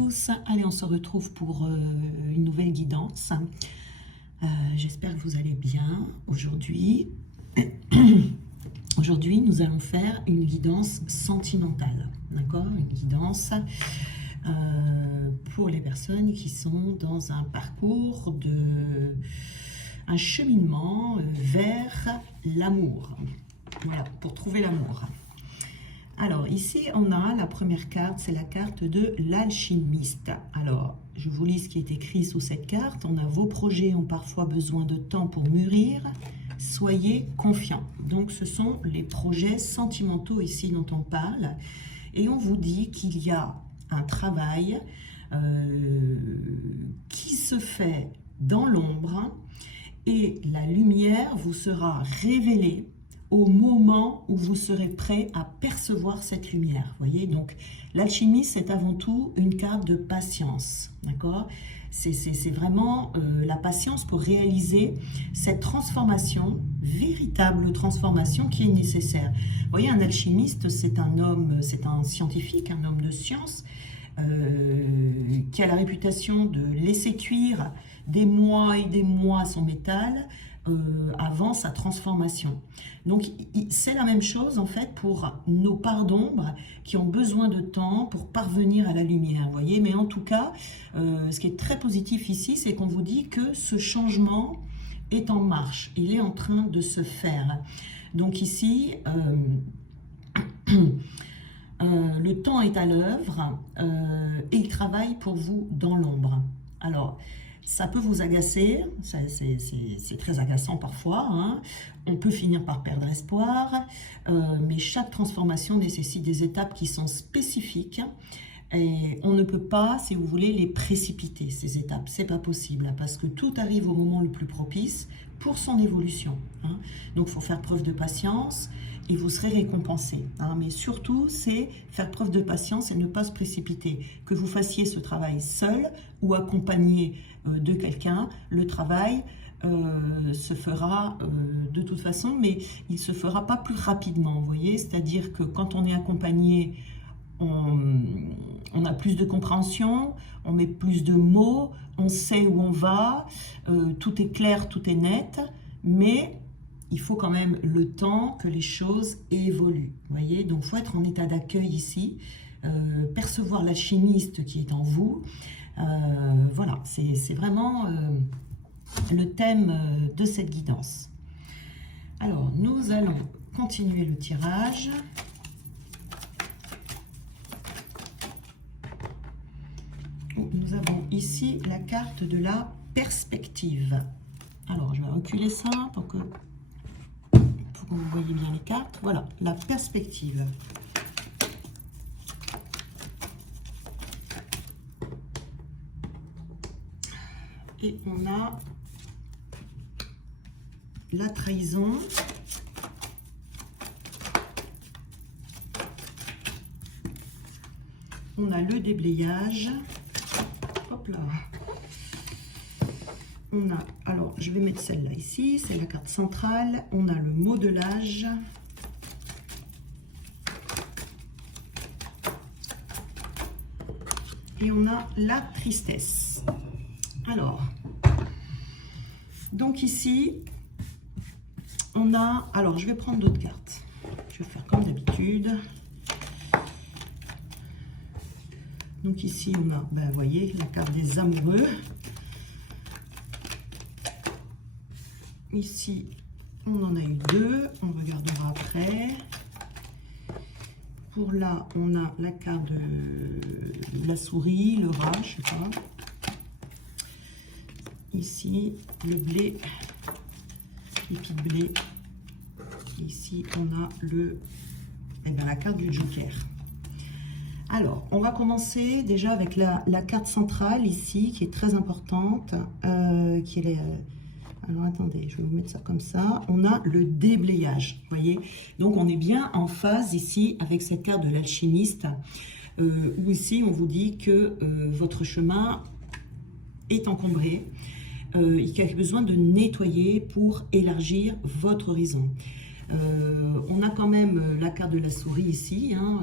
tous. Allez, on se retrouve pour une nouvelle guidance. J'espère que vous allez bien aujourd'hui. Aujourd'hui, nous allons faire une guidance sentimentale, d'accord? Une guidance pour les personnes qui sont dans un parcours un cheminement vers l'amour. Voilà, pour trouver l'amour. Alors, ici, on a la première carte, c'est la carte de l'alchimiste. Alors, je vous lis ce qui est écrit sous cette carte. On a: vos projets ont parfois besoin de temps pour mûrir. Soyez confiants. Donc, ce sont les projets sentimentaux ici dont on parle. Et on vous dit qu'il y a un travail qui se fait dans l'ombre et la lumière vous sera révélée au moment où vous serez prêt à percevoir cette lumière. Voyez, donc l'alchimie, c'est avant tout une carte de patience, d'accord? C'est vraiment la patience pour réaliser cette transformation, véritable transformation qui est nécessaire. Vous voyez, un alchimiste, c'est un homme, c'est un scientifique, un homme de science, qui a la réputation de laisser cuire des mois et des mois son métal, avant sa transformation. Donc c'est la même chose en fait pour nos parts d'ombre qui ont besoin de temps pour parvenir à la lumière, vous voyez. Mais en tout cas, ce qui est très positif ici, c'est qu'on vous dit que ce changement est en marche, il est en train de se faire. Donc ici, le temps est à l'œuvre et il travaille pour vous dans l'ombre. Alors, ça peut vous agacer, c'est très agaçant parfois, hein. On peut finir par perdre espoir, mais chaque transformation nécessite des étapes qui sont spécifiques et on ne peut pas, si vous voulez, les précipiter, ces étapes. C'est pas possible, parce que tout arrive au moment le plus propice pour son évolution, hein. Donc il faut faire preuve de patience et vous serez récompensé, hein. Mais surtout, c'est faire preuve de patience et ne pas se précipiter. Que vous fassiez ce travail seul ou accompagné de quelqu'un, le travail se fera de toute façon, mais il ne se fera pas plus rapidement, vous voyez. C'est-à-dire que quand on est accompagné, on a plus de compréhension, on met plus de mots, on sait où on va, tout est clair, tout est net, mais il faut quand même le temps que les choses évoluent, vous voyez. Donc il faut être en état d'accueil ici, percevoir l'alchimiste qui est en vous. Voilà, c'est vraiment le thème de cette guidance. Alors, nous allons continuer le tirage. Nous avons ici la carte de la perspective. Alors, je vais reculer ça pour que vous voyez bien les cartes. Voilà, la perspective. Et on a la trahison. On a le déblayage. Hop là. On a, alors je vais mettre celle-là ici, c'est la carte centrale. On a le modelage. Et on a la tristesse. Alors, donc ici, on a, alors je vais prendre d'autres cartes. Je vais faire comme d'habitude. Donc ici, on a, ben, vous voyez, la carte des amoureux. Ici, on en a eu deux, on regardera après. Pour là, on a la carte de la souris, le rat, je sais pas. Ici, le blé, l'épi de blé. Ici, on a la carte du joker. Alors, on va commencer déjà avec la carte centrale ici, qui est très importante, qui est alors, attendez, je vais vous mettre ça comme ça. On a le déblayage, vous voyez. Donc, on est bien en phase ici avec cette carte de l'alchimiste, où ici, on vous dit que votre chemin est encombré. Il y a besoin de nettoyer pour élargir votre horizon. On a quand même la carte de la souris ici, hein,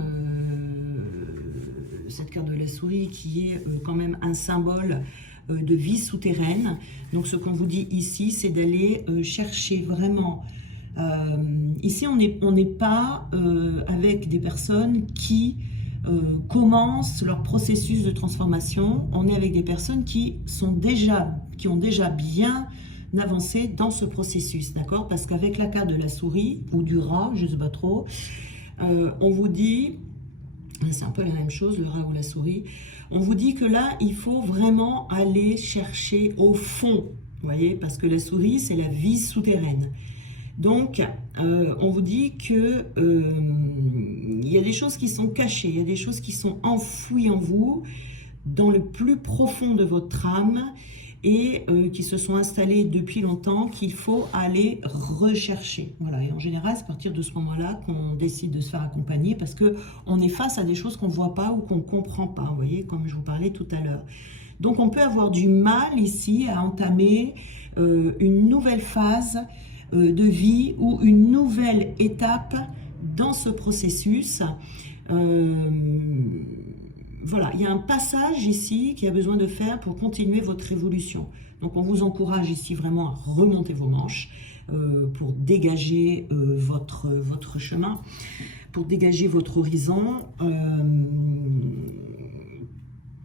cette carte de la souris qui est quand même un symbole de vie souterraine. Donc ce qu'on vous dit ici, c'est d'aller chercher vraiment... ici, on n'est pas avec des personnes qui commencent leur processus de transformation. On est avec des personnes qui ont déjà bien avancé dans ce processus, d'accord? Parce qu'avec la carte de la souris ou du rat, je ne sais pas trop, on vous dit, c'est un peu la même chose, le rat ou la souris, on vous dit que là, il faut vraiment aller chercher au fond, vous voyez, parce que la souris, c'est la vie souterraine. Donc, on vous dit que il y a des choses qui sont cachées, il y a des choses qui sont enfouies en vous, dans le plus profond de votre âme, et qui se sont installées depuis longtemps, qu'il faut aller rechercher. Voilà. Et en général, c'est à partir de ce moment-là qu'on décide de se faire accompagner, parce qu'on est face à des choses qu'on ne voit pas ou qu'on ne comprend pas, vous voyez, comme je vous parlais tout à l'heure. Donc, on peut avoir du mal ici à entamer une nouvelle phase de vie ou une nouvelle étape dans ce processus. Voilà, il y a un passage ici qui a besoin de faire pour continuer votre évolution. Donc on vous encourage ici vraiment à remonter vos manches pour dégager votre chemin, pour dégager votre horizon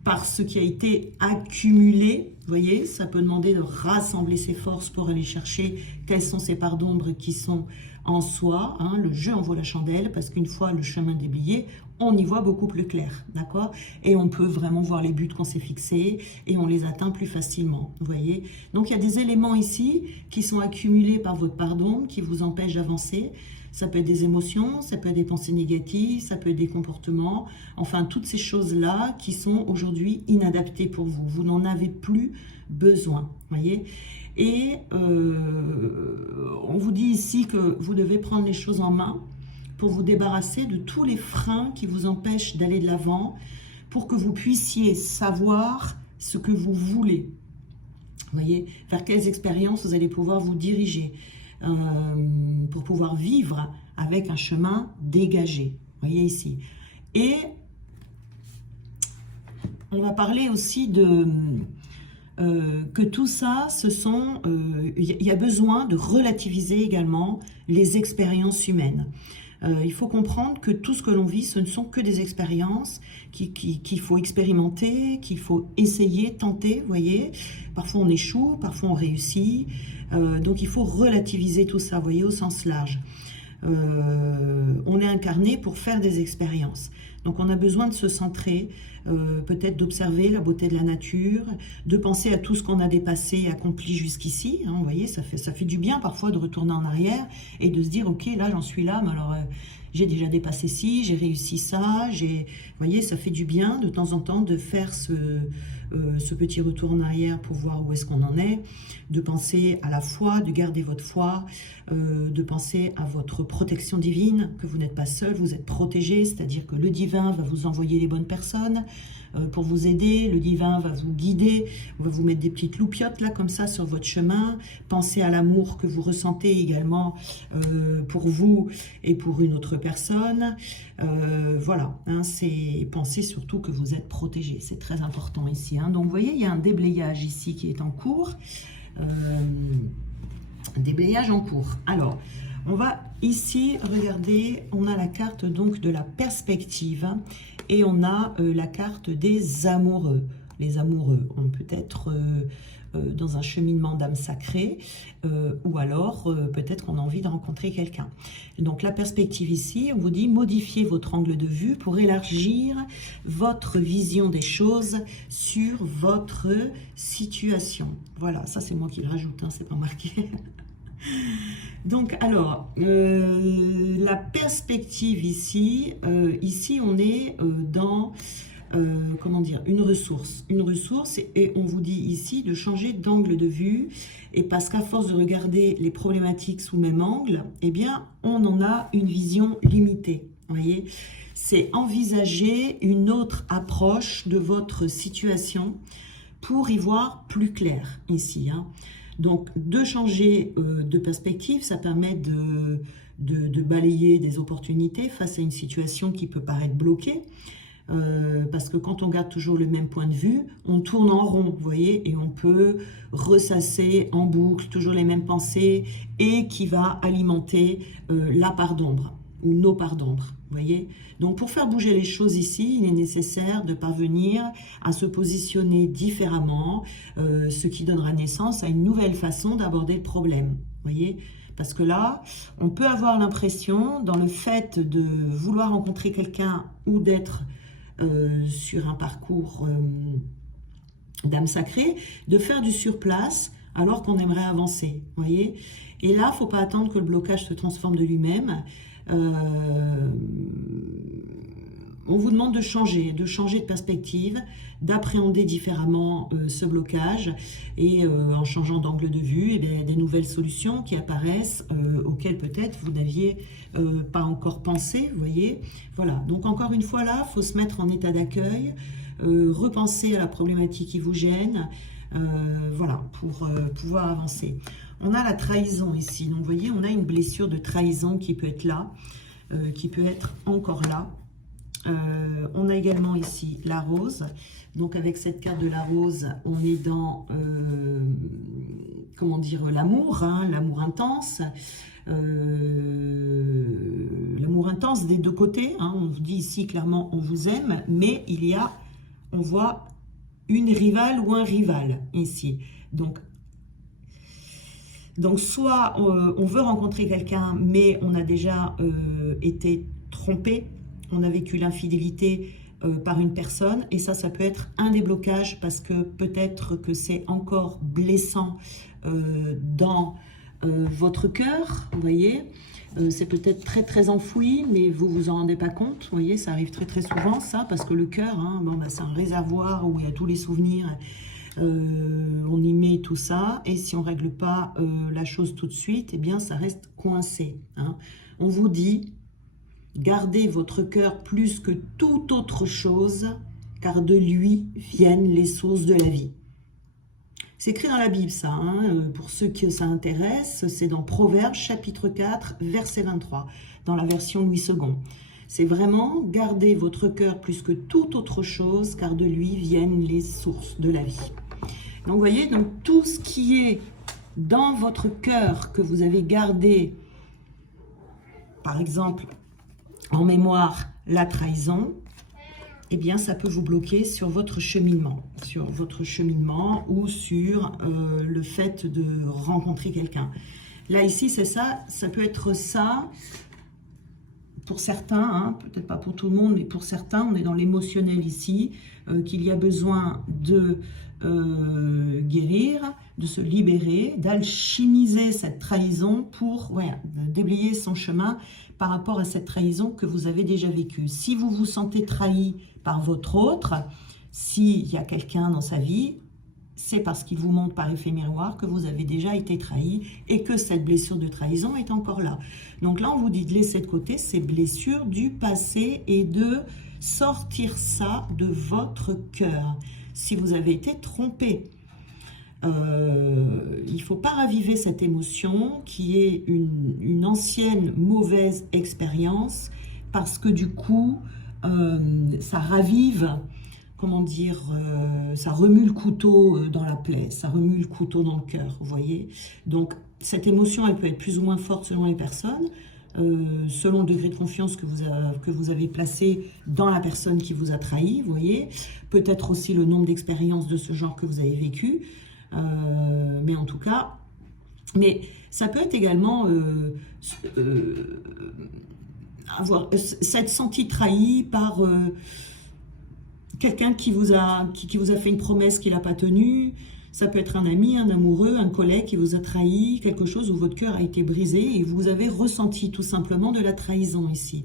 par ce qui a été accumulé. Vous voyez, ça peut demander de rassembler ses forces pour aller chercher quelles sont ces parts d'ombre qui sont en soi. Hein. Le jeu en vaut la chandelle, parce qu'une fois le chemin déblayé, on y voit beaucoup plus clair, d'accord? Et on peut vraiment voir les buts qu'on s'est fixés et on les atteint plus facilement, vous voyez? Donc il y a des éléments ici qui sont accumulés par votre part d'ombre, qui vous empêchent d'avancer. Ça peut être des émotions, ça peut être des pensées négatives, ça peut être des comportements, enfin toutes ces choses-là qui sont aujourd'hui inadaptées pour vous. Vous n'en avez plus besoin, voyez. Et on vous dit ici que vous devez prendre les choses en main pour vous débarrasser de tous les freins qui vous empêchent d'aller de l'avant, pour que vous puissiez savoir ce que vous voulez. Vous voyez, vers quelles expériences vous allez pouvoir vous diriger. Pour pouvoir vivre avec un chemin dégagé. Vous voyez ici. Et on va parler aussi de que tout ça, il y a besoin de relativiser également les expériences humaines. Il faut comprendre que tout ce que l'on vit, ce ne sont que des expériences qu'il faut expérimenter, qu'il faut essayer, tenter, vous voyez. Parfois on échoue, parfois on réussit. Donc il faut relativiser tout ça, vous voyez, au sens large. On est incarné pour faire des expériences. Donc on a besoin de se centrer, peut-être d'observer la beauté de la nature, de penser à tout ce qu'on a dépassé et accompli jusqu'ici. Hein, vous voyez, ça fait du bien parfois de retourner en arrière et de se dire, ok, là j'en suis là, mais alors j'ai déjà dépassé ci, j'ai réussi ça, vous voyez, ça fait du bien de temps en temps de faire ce petit retour en arrière pour voir où est-ce qu'on en est, de penser à la foi, de garder votre foi, de penser à votre protection divine, que vous n'êtes pas seul, vous êtes protégé, c'est-à-dire que le divin va vous envoyer les bonnes personnes pour vous aider, le divin va vous guider, on va vous mettre des petites loupiottes là comme ça sur votre chemin. Pensez à l'amour que vous ressentez également pour vous et pour une autre personne. Voilà, hein, c'est penser surtout que vous êtes protégé, c'est très important ici. Hein. Donc vous voyez, il y a un déblayage ici qui est en cours. Déblayage en cours. Alors, on va ici regarder, on a la carte donc de la perspective et on a la carte des amoureux. Les amoureux ont peut-être dans un cheminement d'âme sacrée ou alors peut-être qu'on a envie de rencontrer quelqu'un. Donc la perspective ici, on vous dit modifiez votre angle de vue pour élargir votre vision des choses sur votre situation. Voilà, ça c'est moi qui le rajoute, hein, c'est pas marqué. Donc alors, la perspective ici, ici on est dans, comment dire, une ressource et on vous dit ici de changer d'angle de vue et parce qu'à force de regarder les problématiques sous le même angle, eh bien on en a une vision limitée, vous voyez. C'est envisager une autre approche de votre situation pour y voir plus clair ici, hein. Donc, de changer de perspective, ça permet de balayer des opportunités face à une situation qui peut paraître bloquée. parce que quand on garde toujours le même point de vue, on tourne en rond, vous voyez, et on peut ressasser en boucle toujours les mêmes pensées et qui va alimenter la part d'ombre ou nos parts d'ombre, vous voyez. Donc pour faire bouger les choses ici, il est nécessaire de parvenir à se positionner différemment, ce qui donnera naissance à une nouvelle façon d'aborder le problème, vous voyez. Parce que là, on peut avoir l'impression, dans le fait de vouloir rencontrer quelqu'un ou d'être sur un parcours d'âme sacrée, de faire du surplace alors qu'on aimerait avancer, vous voyez. Et là, il ne faut pas attendre que le blocage se transforme de lui-même. On vous demande de changer de perspective, d'appréhender différemment ce blocage et en changeant d'angle de vue, des nouvelles solutions qui apparaissent auxquelles peut-être vous n'aviez pas encore pensé, vous voyez. Voilà, donc encore une fois là, il faut se mettre en état d'accueil, repenser à la problématique qui vous gêne, voilà, pour pouvoir avancer. On a la trahison ici, donc vous voyez, on a une blessure de trahison qui peut être là, qui peut être encore là. On a également ici la rose, donc avec cette carte de la rose, on est dans, comment dire, l'amour, hein, l'amour intense des deux côtés, hein, on vous dit ici clairement on vous aime, mais il y a, on voit une rivale ou un rival ici, donc soit on veut rencontrer quelqu'un, mais on a déjà été trompé, on a vécu l'infidélité par une personne, et ça peut être un des blocages, parce que peut-être que c'est encore blessant dans votre cœur, vous voyez, c'est peut-être très très enfoui, mais vous vous en rendez pas compte, vous voyez, ça arrive très très souvent ça, parce que le cœur, hein, bon, bah, c'est un réservoir où il y a tous les souvenirs, on y met tout ça, et si on ne règle pas la chose tout de suite, eh bien ça reste coincé, hein. On vous dit, gardez votre cœur plus que toute autre chose, car de lui viennent les sources de la vie. C'est écrit dans la Bible ça, hein, pour ceux que ça intéresse, c'est dans Proverbes chapitre 4, verset 23, dans la version Louis II. C'est vraiment, gardez votre cœur plus que toute autre chose, car de lui viennent les sources de la vie. Donc vous voyez, donc tout ce qui est dans votre cœur que vous avez gardé, par exemple, en mémoire, la trahison, eh bien ça peut vous bloquer sur votre cheminement ou sur le fait de rencontrer quelqu'un. Là ici c'est ça, ça peut être ça. Pour certains, hein, peut-être pas pour tout le monde, mais pour certains, on est dans l'émotionnel ici, qu'il y a besoin de guérir, de se libérer, d'alchimiser cette trahison pour déblayer son chemin par rapport à cette trahison que vous avez déjà vécue. Si vous vous sentez trahi par votre autre, s'il y a quelqu'un dans sa vie, c'est parce qu'il vous montre par effet miroir que vous avez déjà été trahi et que cette blessure de trahison est encore là. Donc là, on vous dit de laisser de côté ces blessures du passé et de sortir ça de votre cœur. Si vous avez été trompé, il ne faut pas raviver cette émotion qui est une ancienne mauvaise expérience, parce que du coup, ça ravive, comment dire, ça remue le couteau dans la plaie, ça remue le couteau dans le cœur, vous voyez. Donc cette émotion, elle peut être plus ou moins forte selon les personnes, selon le degré de confiance que vous avez placé dans la personne qui vous a trahi, vous voyez. Peut-être aussi le nombre d'expériences de ce genre que vous avez vécu, mais en tout cas, mais ça peut être également s'être senti trahi par quelqu'un qui vous a fait une promesse qu'il n'a pas tenue. Ça peut être un ami, un amoureux, un collègue qui vous a trahi, quelque chose où votre cœur a été brisé et vous avez ressenti tout simplement de la trahison ici.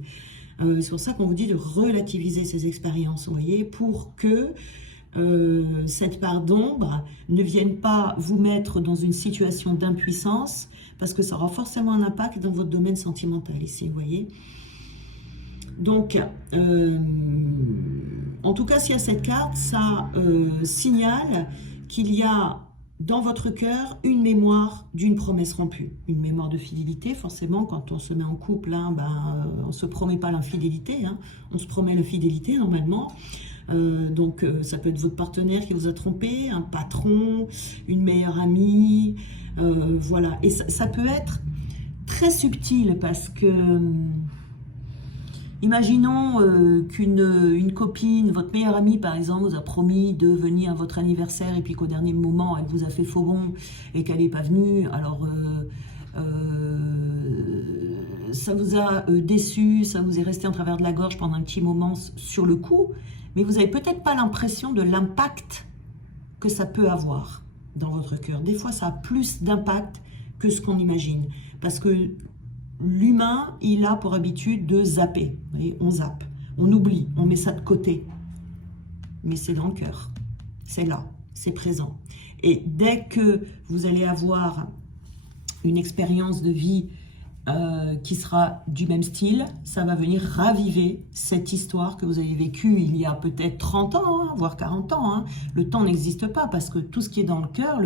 C'est pour ça qu'on vous dit de relativiser ces expériences, vous voyez, pour que cette part d'ombre ne vienne pas vous mettre dans une situation d'impuissance, parce que ça aura forcément un impact dans votre domaine sentimental ici, vous voyez. Donc, en tout cas, s'il y a cette carte, ça signale qu'il y a dans votre cœur une mémoire d'une promesse rompue. Une mémoire de fidélité, forcément, quand on se met en couple, hein, on ne se promet pas l'infidélité, hein, on se promet la fidélité normalement. Donc ça peut être votre partenaire qui vous a trompé, un patron, une meilleure amie, voilà. Et ça peut être très subtil parce que... Imaginons qu'une copine, votre meilleure amie par exemple, vous a promis de venir à votre anniversaire et puis qu'au dernier moment, elle vous a fait faux bond et qu'elle n'est pas venue. Alors, ça vous a déçu, ça vous est resté en travers de la gorge pendant un petit moment sur le coup, mais vous n'avez peut-être pas l'impression de l'impact que ça peut avoir dans votre cœur. Des fois, ça a plus d'impact que ce qu'on imagine. Parce que l'humain, il a pour habitude de zapper. Vous voyez, on zappe, on oublie, on met ça de côté. Mais c'est dans le cœur, c'est là, c'est présent. Et dès que vous allez avoir une expérience de vie qui sera du même style, ça va venir raviver cette histoire que vous avez vécue il y a peut-être 30 ans, hein, voire 40 ans. Hein. Le temps n'existe pas parce que tout ce qui est dans le cœur,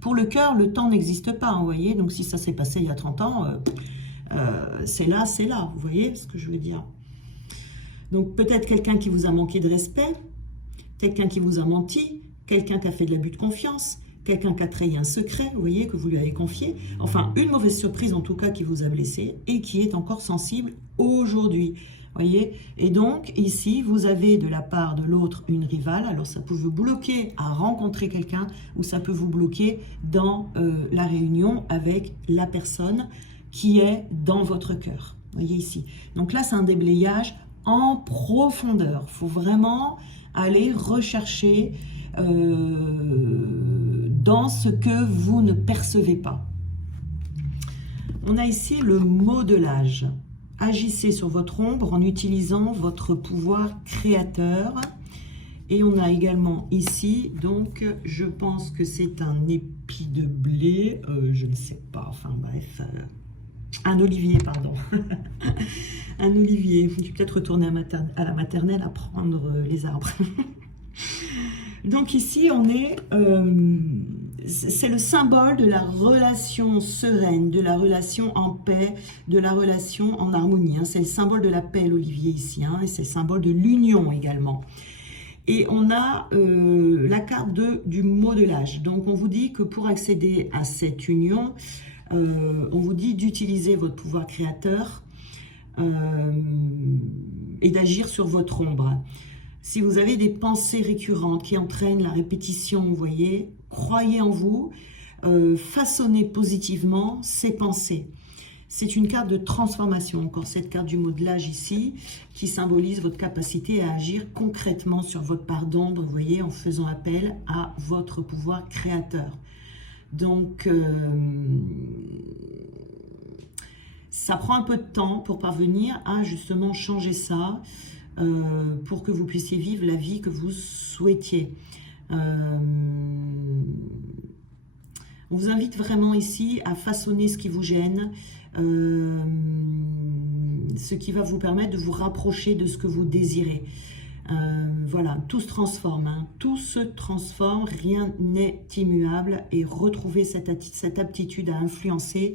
pour le cœur, le temps n'existe pas. Hein, vous voyez, donc si ça s'est passé il y a 30 ans... c'est là, vous voyez ce que je veux dire. Donc peut-être quelqu'un qui vous a manqué de respect, quelqu'un qui vous a menti, quelqu'un qui a fait de l'abus de confiance, quelqu'un qui a trahi un secret, vous voyez, que vous lui avez confié. Enfin, une mauvaise surprise en tout cas qui vous a blessé et qui est encore sensible aujourd'hui. Voyez. Et donc ici, vous avez de la part de l'autre une rivale. Alors ça peut vous bloquer à rencontrer quelqu'un ou ça peut vous bloquer dans la réunion avec la personne qui est dans votre cœur. Vous voyez ici. Donc là, c'est un déblayage en profondeur. Il faut vraiment aller rechercher dans ce que vous ne percevez pas. On a ici le modelage. Agissez sur votre ombre en utilisant votre pouvoir créateur. Et on a également ici, donc, je pense que c'est un épi de blé, je ne sais pas, enfin bref... un olivier, pardon. Un olivier. Je vais peut-être retourner à la maternelle à prendre les arbres. Donc ici, on est... c'est le symbole de la relation sereine, de la relation en paix, de la relation en harmonie. Hein. C'est le symbole de la paix, l'olivier ici. Hein, et c'est le symbole de l'union également. Et on a la carte du modelage. Donc on vous dit que pour accéder à cette union... on vous dit d'utiliser votre pouvoir créateur et d'agir sur votre ombre. Si vous avez des pensées récurrentes qui entraînent la répétition, vous voyez, croyez en vous, façonnez positivement ces pensées. C'est une carte de transformation, encore cette carte du modelage ici, qui symbolise votre capacité à agir concrètement sur votre part d'ombre, vous voyez, en faisant appel à votre pouvoir créateur. Donc, ça prend un peu de temps pour parvenir à justement changer ça, pour que vous puissiez vivre la vie que vous souhaitiez. On vous invite vraiment ici à façonner ce qui vous gêne, ce qui va vous permettre de vous rapprocher de ce que vous désirez. Voilà, tout se transforme, hein. Tout se transforme, rien n'est immuable et retrouvez cette aptitude à influencer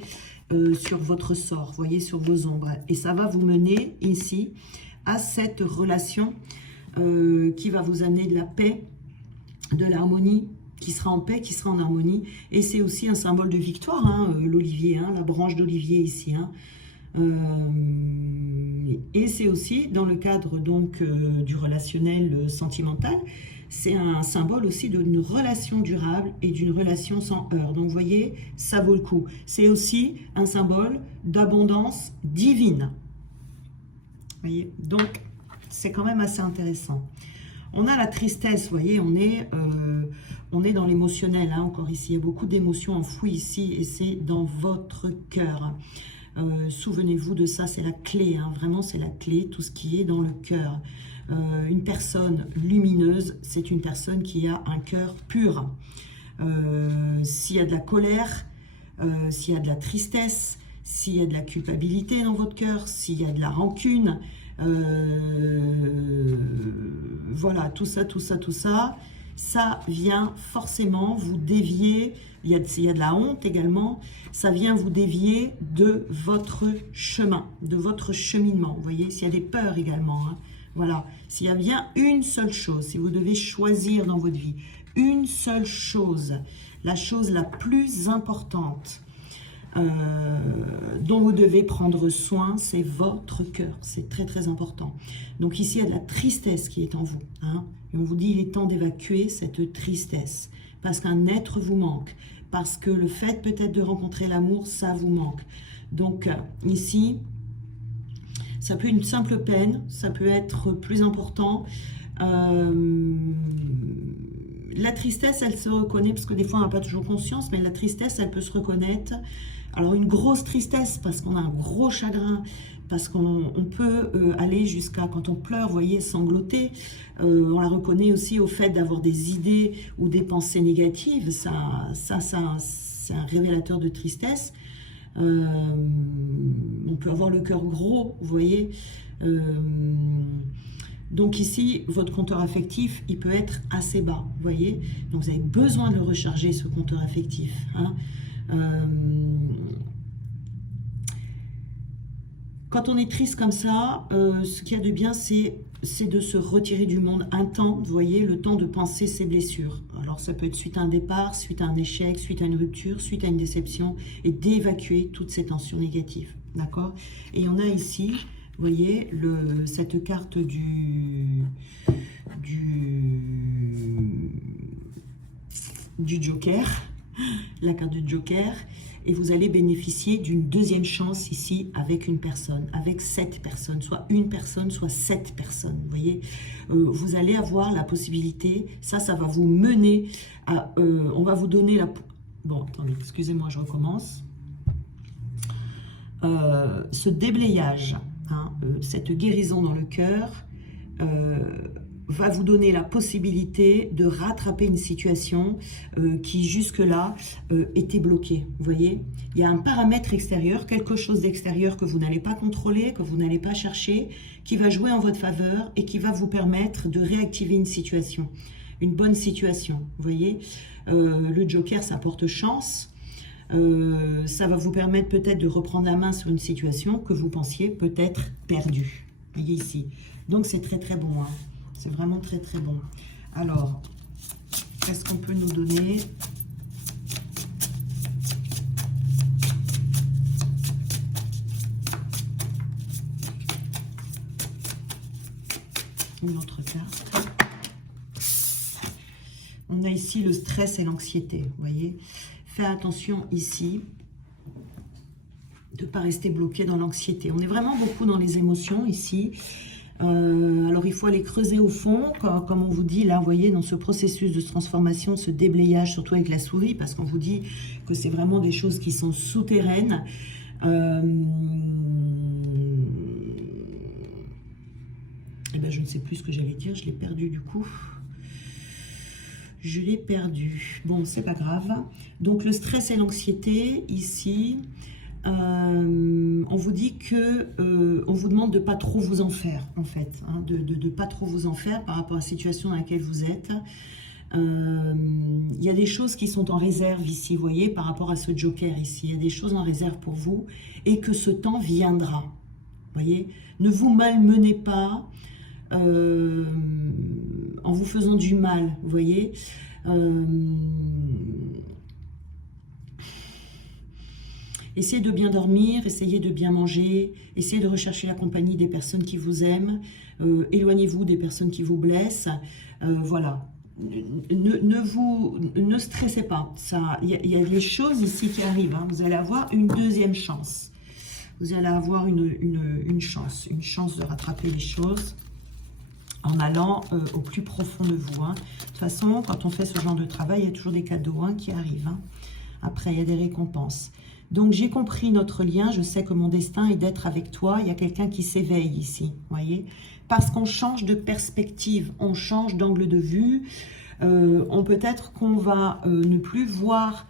sur votre sort, voyez, sur vos ombres. Et ça va vous mener ici à cette relation qui va vous amener de la paix, de l'harmonie, qui sera en paix, qui sera en harmonie. Et c'est aussi un symbole de victoire, hein, l'olivier, hein, la branche d'olivier ici, hein. Et c'est aussi dans le cadre donc du relationnel sentimental, c'est un symbole aussi d'une relation durable et d'une relation sans heurts. Donc vous voyez, ça vaut le coup. C'est aussi un symbole d'abondance divine. Vous voyez, donc c'est quand même assez intéressant. On a la tristesse, vous voyez, on est dans l'émotionnel, hein, encore ici. Il y a beaucoup d'émotions enfouies ici et c'est dans votre cœur. Souvenez-vous de ça, c'est la clé, hein, vraiment c'est la clé, tout ce qui est dans le cœur. Une personne lumineuse, c'est une personne qui a un cœur pur. S'il y a de la colère, s'il y a de la tristesse, s'il y a de la culpabilité dans votre cœur, s'il y a de la rancune, voilà, tout ça, ça vient forcément vous dévier, il y a de la honte également, ça vient vous dévier de votre chemin, de votre cheminement. Vous voyez, s'il y a des peurs également, hein. Voilà, s'il y a bien une seule chose, si vous devez choisir dans votre vie, une seule chose, la chose la plus importante dont vous devez prendre soin, c'est votre cœur. C'est très très important. Donc ici, il y a de la tristesse qui est en vous, hein. Et on vous dit, il est temps d'évacuer cette tristesse. Parce qu'un être vous manque. Parce que le fait peut-être de rencontrer l'amour, ça vous manque. Donc ici, ça peut être une simple peine, ça peut être plus important. La tristesse, elle se reconnaît, parce que des fois on n'a pas toujours conscience, mais la tristesse, elle peut se reconnaître. Alors une grosse tristesse, parce qu'on a un gros chagrin, parce qu'on peut aller jusqu'à, quand on pleure, vous voyez, sangloter. On la reconnaît aussi au fait d'avoir des idées ou des pensées négatives. Ça c'est un révélateur de tristesse. On peut avoir le cœur gros, vous voyez. Donc ici, votre compteur affectif, il peut être assez bas, vous voyez. Donc vous avez besoin de le recharger, ce compteur affectif, hein. Quand on est triste comme ça, ce qu'il y a de bien, c'est de se retirer du monde un temps, vous voyez, le temps de penser ses blessures. Alors ça peut être suite à un départ, suite à un échec, suite à une rupture, suite à une déception, et d'évacuer toutes ces tensions négatives, d'accord? Et on a ici, vous voyez, cette carte du Joker, la carte du Joker, et vous allez bénéficier d'une deuxième chance ici avec une personne, avec 7 personnes, soit une personne, soit 7 personnes, vous voyez. Vous allez avoir la possibilité, ça va vous mener à, on va vous donner la... Bon, attendez, excusez-moi, je recommence. Ce déblayage, hein, cette guérison dans le cœur, va vous donner la possibilité de rattraper une situation qui jusque-là était bloquée. Vous voyez, il y a un paramètre extérieur, quelque chose d'extérieur que vous n'allez pas contrôler, que vous n'allez pas chercher, qui va jouer en votre faveur et qui va vous permettre de réactiver une situation, une bonne situation. Vous voyez, le Joker, ça porte chance. Ça va vous permettre peut-être de reprendre la main sur une situation que vous pensiez peut-être perdue. Vous voyez ici. Donc c'est très très bon, hein. C'est vraiment très très bon. Alors, qu'est-ce qu'on peut nous donner? Une autre carte. On a ici le stress et l'anxiété, vous voyez. Faites attention ici de ne pas rester bloqué dans l'anxiété. On est vraiment beaucoup dans les émotions ici. Alors il faut aller creuser au fond, comme on vous dit là, vous voyez, dans ce processus de transformation, ce déblayage, surtout avec la souris, parce qu'on vous dit que c'est vraiment des choses qui sont souterraines. Eh ben, je ne sais plus ce que j'allais dire, je l'ai perdu du coup. Je l'ai perdu. Bon, c'est pas grave. Donc le stress et l'anxiété ici... on vous dit que on vous demande de pas trop vous en faire, en fait, hein, de pas trop vous en faire par rapport à la situation dans laquelle vous êtes. Il y a des choses qui sont en réserve ici, vous voyez, par rapport à ce Joker ici. Il y a des choses en réserve pour vous et que ce temps viendra. Vous voyez, ne vous malmenez pas en vous faisant du mal, vous voyez. Essayez de bien dormir, essayez de bien manger, essayez de rechercher la compagnie des personnes qui vous aiment, éloignez-vous des personnes qui vous blessent, voilà. Ne stressez pas, il y a des choses ici qui arrivent, hein. Vous allez avoir une deuxième chance, vous allez avoir une chance de rattraper les choses en allant au plus profond de vous, hein. De toute façon, quand on fait ce genre de travail, il y a toujours des cadeaux, hein, qui arrivent, hein. Après, il y a des récompenses. Donc, j'ai compris notre lien. Je sais que mon destin est d'être avec toi. Il y a quelqu'un qui s'éveille ici, voyez. Parce qu'on change de perspective, on change d'angle de vue. On peut-être qu'on va ne plus voir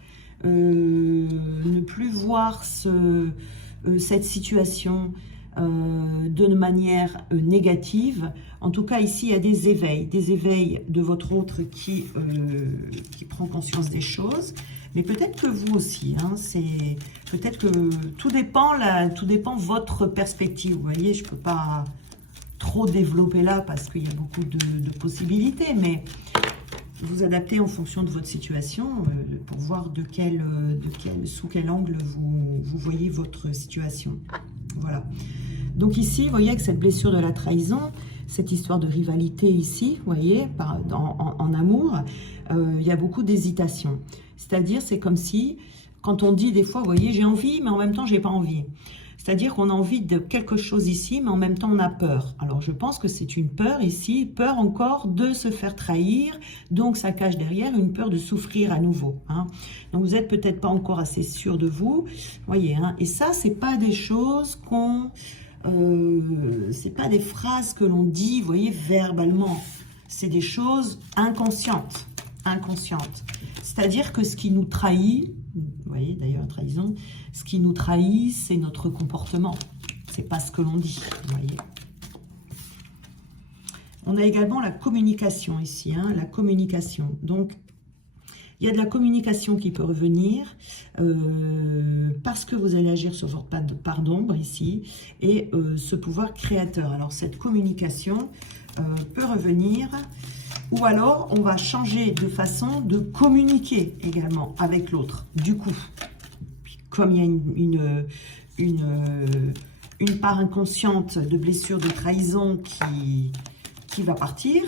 cette situation de manière négative. En tout cas, ici, il y a des éveils de votre autre qui prend conscience des choses. Mais peut-être que vous aussi, hein, peut-être que tout dépend de votre perspective. Vous voyez, je ne peux pas trop développer là parce qu'il y a beaucoup de possibilités, mais vous adaptez en fonction de votre situation pour voir sous quel angle vous voyez votre situation. Voilà. Donc ici, vous voyez, avec cette blessure de la trahison, cette histoire de rivalité ici, vous voyez, en amour, il y a beaucoup d'hésitation. C'est-à-dire, c'est comme si, quand on dit des fois, vous voyez, j'ai envie, mais en même temps, j'ai pas envie. C'est-à-dire qu'on a envie de quelque chose ici, mais en même temps, on a peur. Alors, je pense que c'est une peur ici, peur encore de se faire trahir. Donc, ça cache derrière une peur de souffrir à nouveau. Hein. Donc, vous n'êtes peut-être pas encore assez sûr de vous. Voyez, hein. Et ça, c'est pas des choses c'est pas des phrases que l'on dit, vous voyez, verbalement. C'est des choses inconscientes. C'est-à-dire que ce qui nous trahit, vous voyez d'ailleurs, trahison, ce qui nous trahit, c'est notre comportement. C'est pas ce que l'on dit, vous voyez. On a également la communication ici, hein, la communication. Donc, il y a de la communication qui peut revenir parce que vous allez agir sur votre part d'ombre ici et ce pouvoir créateur. Alors, cette communication peut revenir ou alors on va changer de façon de communiquer également avec l'autre. Du coup, comme il y a une part inconsciente de blessure, de trahison qui va partir,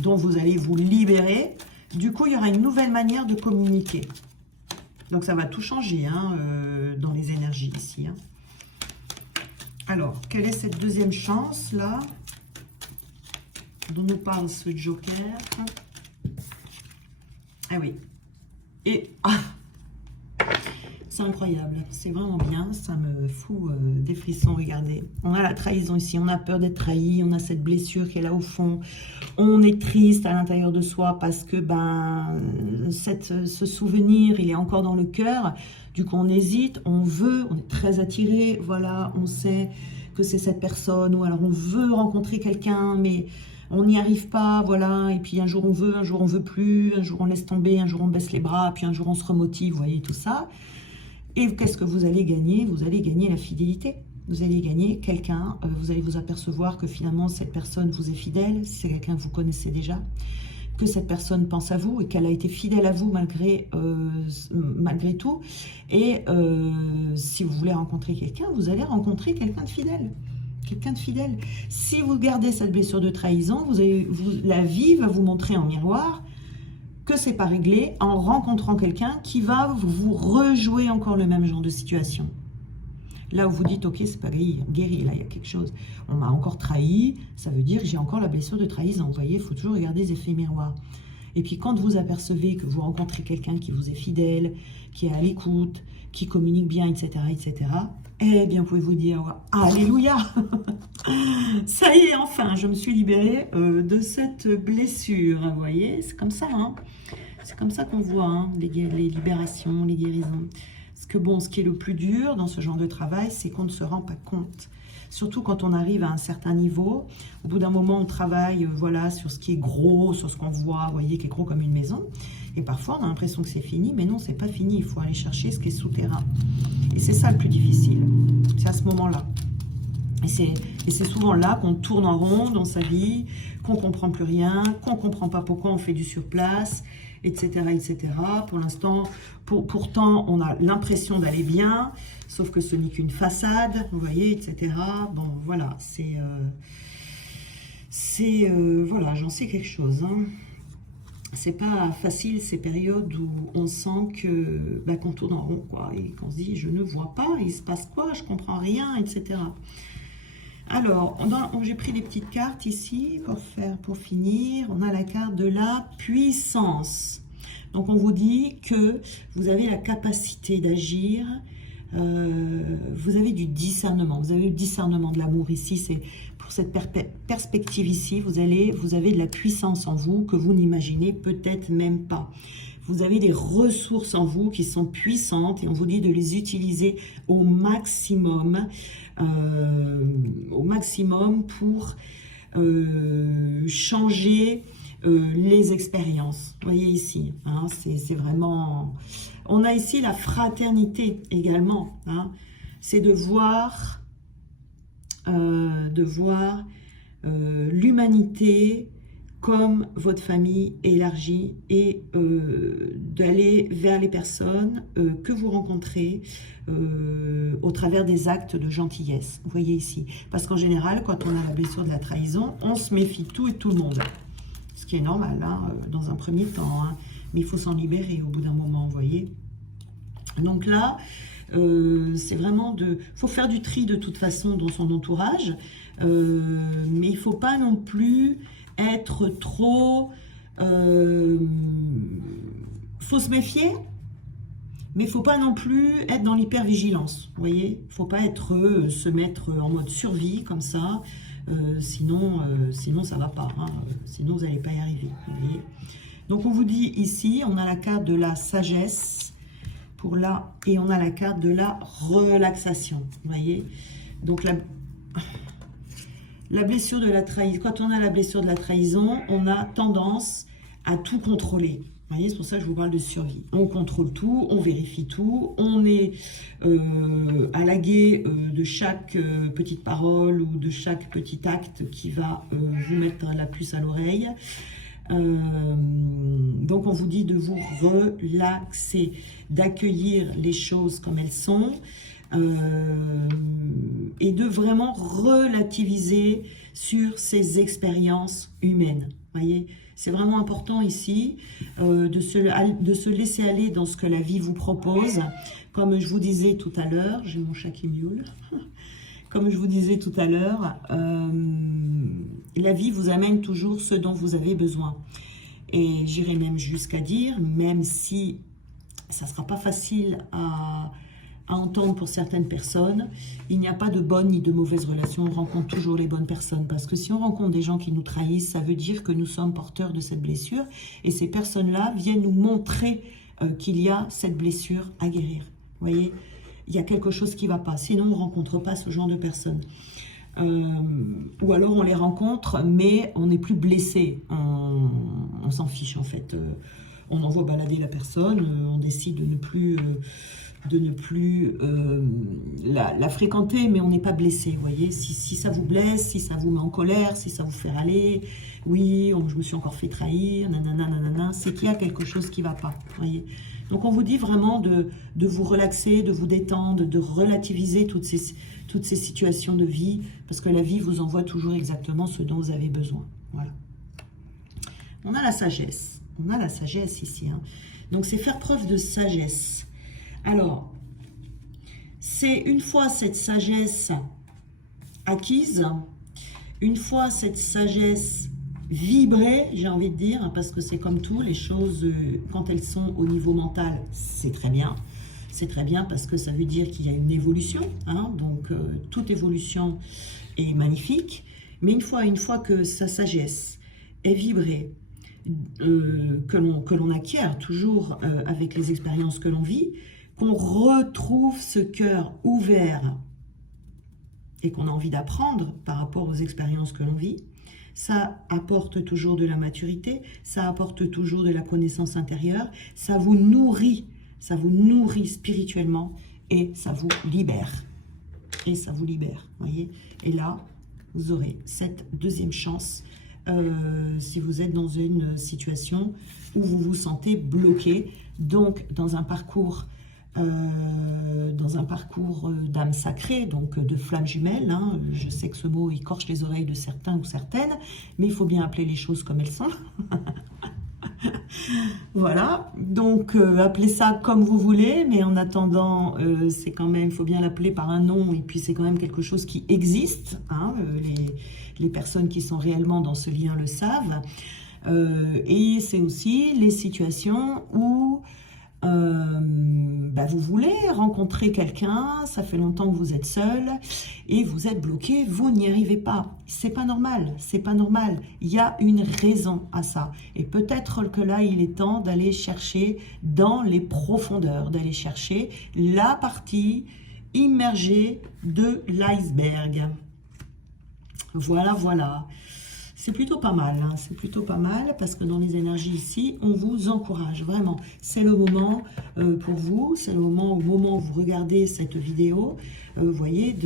dont vous allez vous libérer, du coup, il y aura une nouvelle manière de communiquer. Donc, ça va tout changer hein, dans les énergies ici. Hein. Alors, quelle est cette deuxième chance, là, dont nous parle ce joker? Ah oui. Et... Ah, c'est incroyable. C'est vraiment bien. Ça me fout des frissons. Regardez. On a la trahison ici. On a peur d'être trahi. On a cette blessure qui est là au fond. On est triste à l'intérieur de soi parce que ce souvenir, il est encore dans le cœur. Du coup, on hésite. On veut. On est très attiré. Voilà. On sait que c'est cette personne. Ou alors, on veut rencontrer quelqu'un, mais... on n'y arrive pas, voilà, et puis un jour on veut plus, un jour on laisse tomber, un jour on baisse les bras, puis un jour on se remotive, vous voyez tout ça. Et qu'est-ce que vous allez gagner? Vous allez gagner la fidélité. Vous allez gagner quelqu'un, vous allez vous apercevoir que finalement cette personne vous est fidèle, si c'est quelqu'un que vous connaissez déjà, que cette personne pense à vous et qu'elle a été fidèle à vous malgré tout. Et si vous voulez rencontrer quelqu'un, vous allez rencontrer quelqu'un de fidèle. Quelqu'un de fidèle. Si vous gardez cette blessure de trahison, la vie va vous montrer en miroir que c'est pas réglé en rencontrant quelqu'un qui va vous rejouer encore le même genre de situation. Là où vous dites, ok, c'est pas guéri, là il y a quelque chose. On m'a encore trahi, ça veut dire que j'ai encore la blessure de trahison. Vous voyez, il faut toujours regarder les effets miroirs. Et puis quand vous apercevez que vous rencontrez quelqu'un qui vous est fidèle, qui est à l'écoute, qui communique bien, etc., eh bien, vous pouvez vous dire, alléluia, ça y est, enfin, je me suis libérée de cette blessure, vous voyez, c'est comme ça, hein. C'est comme ça qu'on voit hein, les libérations, les guérisons. Parce que bon, ce qui est le plus dur dans ce genre de travail, c'est qu'on ne se rend pas compte. Surtout quand on arrive à un certain niveau, au bout d'un moment, on travaille voilà, sur ce qui est gros, sur ce qu'on voit, vous voyez, qui est gros comme une maison. Et parfois, on a l'impression que c'est fini, mais non, c'est pas fini. Il faut aller chercher ce qui est souterrain. Et c'est ça le plus difficile. C'est à ce moment-là. Et c'est souvent là qu'on tourne en rond dans sa vie, qu'on ne comprend plus rien, qu'on ne comprend pas pourquoi on fait du surplace, etc. Pour l'instant, pourtant, on a l'impression d'aller bien, sauf que ce n'est qu'une façade, vous voyez, etc. Bon, voilà, voilà, j'en sais quelque chose. Hein. C'est pas facile ces périodes où on sent que qu'on tourne en rond, quoi, et qu'on se dit, je ne vois pas, il se passe quoi, je comprends rien, etc. Alors, j'ai pris les petites cartes ici pour finir. On a la carte de la puissance. Donc, on vous dit que vous avez la capacité d'agir. Vous avez du discernement. Vous avez le discernement de l'amour ici. C'est pour cette perspective ici. Vous avez de la puissance en vous que vous n'imaginez peut-être même pas. Vous avez des ressources en vous qui sont puissantes et on vous dit de les utiliser au maximum pour changer les expériences. Vous voyez ici, hein, c'est vraiment... On a ici la fraternité également. Hein, c'est de voir l'humanité comme votre famille élargie et d'aller vers les personnes que vous rencontrez au travers des actes de gentillesse. Vous voyez ici. Parce qu'en général, quand on a la blessure de la trahison, on se méfie de tout et tout le monde. Ce qui est normal, hein, dans un premier temps. Hein, mais il faut s'en libérer au bout d'un moment, vous voyez. Donc là, c'est vraiment de... Il faut faire du tri de toute façon dans son entourage. Mais il ne faut pas non plus être trop... faut se méfier, mais il ne faut pas non plus être dans l'hypervigilance. Vous voyez, il ne faut pas se mettre en mode survie comme ça. Sinon ça ne va pas. Hein, sinon, vous n'allez pas y arriver. Vous voyez. Donc, on vous dit ici, on a la carte de la sagesse pour là, et on a la carte de la relaxation. Vous voyez. Donc, la blessure de la trahison, quand on a la blessure de la trahison, on a tendance à tout contrôler. Vous voyez, c'est pour ça que je vous parle de survie. On contrôle tout, on vérifie tout, on est à l'aguet de chaque petite parole ou de chaque petit acte qui va vous mettre la puce à l'oreille. Donc on vous dit de vous relaxer, d'accueillir les choses comme elles sont, et de vraiment relativiser sur ces expériences humaines. Voyez, c'est vraiment important ici de se laisser aller dans ce que la vie vous propose. Comme je vous disais tout à l'heure, j'ai mon chat qui miaule. Comme je vous disais tout à l'heure, la vie vous amène toujours ce dont vous avez besoin. Et j'irai même jusqu'à dire, même si ça ne sera pas facile à entendre pour certaines personnes, il n'y a pas de bonnes ni de mauvaises relations, on rencontre toujours les bonnes personnes. Parce que si on rencontre des gens qui nous trahissent, ça veut dire que nous sommes porteurs de cette blessure. Et ces personnes-là viennent nous montrer qu'il y a cette blessure à guérir. Vous voyez, il y a quelque chose qui ne va pas. Sinon, on ne rencontre pas ce genre de personnes. Ou alors, on les rencontre, mais on n'est plus blessé. On s'en fiche, en fait. On envoie balader la personne, on décide de ne plus la fréquenter, mais on n'est pas blessé, vous voyez. Si ça vous blesse, si ça vous met en colère, si ça vous fait râler, oui, je me suis encore fait trahir, nanana, nanana, c'est qu'il y a quelque chose qui ne va pas, vous voyez. Donc on vous dit vraiment de vous relaxer, de vous détendre, de relativiser toutes ces situations de vie, parce que la vie vous envoie toujours exactement ce dont vous avez besoin. Voilà. On a la sagesse. On a la sagesse ici. Hein. Donc c'est faire preuve de sagesse. Alors, c'est une fois cette sagesse acquise, une fois cette sagesse vibrée, j'ai envie de dire, parce que c'est comme tout, les choses, quand elles sont au niveau mental, c'est très bien. C'est très bien parce que ça veut dire qu'il y a une évolution, hein, donc toute évolution est magnifique. Mais une fois que sa sagesse est vibrée, que l'on acquiert toujours avec les expériences que l'on vit, qu'on retrouve ce cœur ouvert et qu'on a envie d'apprendre par rapport aux expériences que l'on vit, ça apporte toujours de la maturité, ça apporte toujours de la connaissance intérieure, ça vous nourrit spirituellement et ça vous libère. Et ça vous libère, voyez. Et là, vous aurez cette deuxième chance si vous êtes dans une situation où vous vous sentez bloqué, donc dans un parcours d'âme sacrée, donc de flamme jumelle. Hein. Je sais que ce mot écorche les oreilles de certains ou certaines, mais il faut bien appeler les choses comme elles sont. Voilà, donc appelez ça comme vous voulez, mais en attendant, c'est quand même, il faut bien l'appeler par un nom, et puis c'est quand même quelque chose qui existe. Hein. Les personnes qui sont réellement dans ce lien le savent. Et c'est aussi les situations où vous voulez rencontrer quelqu'un, ça fait longtemps que vous êtes seul et vous êtes bloqué, vous n'y arrivez pas. C'est pas normal, c'est pas normal. Il y a une raison à ça. Et peut-être que là, il est temps d'aller chercher dans les profondeurs, d'aller chercher la partie immergée de l'iceberg. Voilà, voilà. C'est plutôt pas mal, hein. C'est plutôt pas mal parce que dans les énergies ici, on vous encourage vraiment. C'est le moment pour vous, c'est le moment au moment où vous regardez cette vidéo, vous voyez,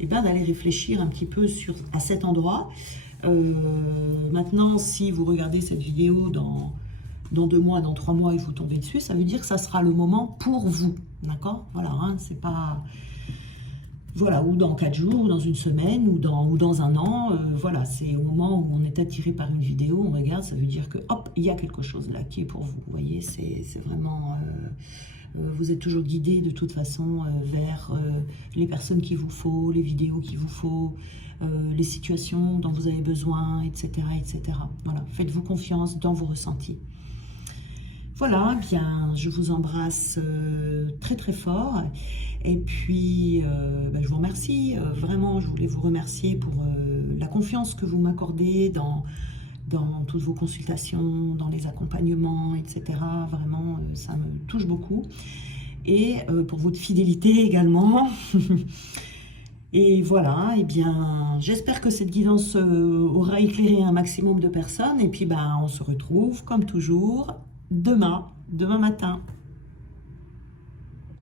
d'aller réfléchir un petit peu à cet endroit. Maintenant, si vous regardez cette vidéo dans 2 mois, dans 3 mois et vous tombez dessus, ça veut dire que ça sera le moment pour vous, d'accord? Voilà, hein, c'est pas... Voilà, ou dans 4 jours, ou dans une semaine, ou dans un an. Voilà, c'est au moment où on est attiré par une vidéo, on regarde, ça veut dire que, hop, il y a quelque chose là qui est pour vous. Vous voyez, c'est vraiment... vous êtes toujours guidé de toute façon vers les personnes qu'il vous faut, les vidéos qu'il vous faut, les situations dont vous avez besoin, etc., etc. Voilà, faites-vous confiance dans vos ressentis. Voilà, bien, je vous embrasse très très fort. Et puis, je vous remercie. Vraiment, je voulais vous remercier pour la confiance que vous m'accordez dans toutes vos consultations, dans les accompagnements, etc. Vraiment, ça me touche beaucoup. Et pour votre fidélité également. Et voilà, et bien, j'espère que cette guidance aura éclairé un maximum de personnes. Et puis, on se retrouve, comme toujours, demain matin.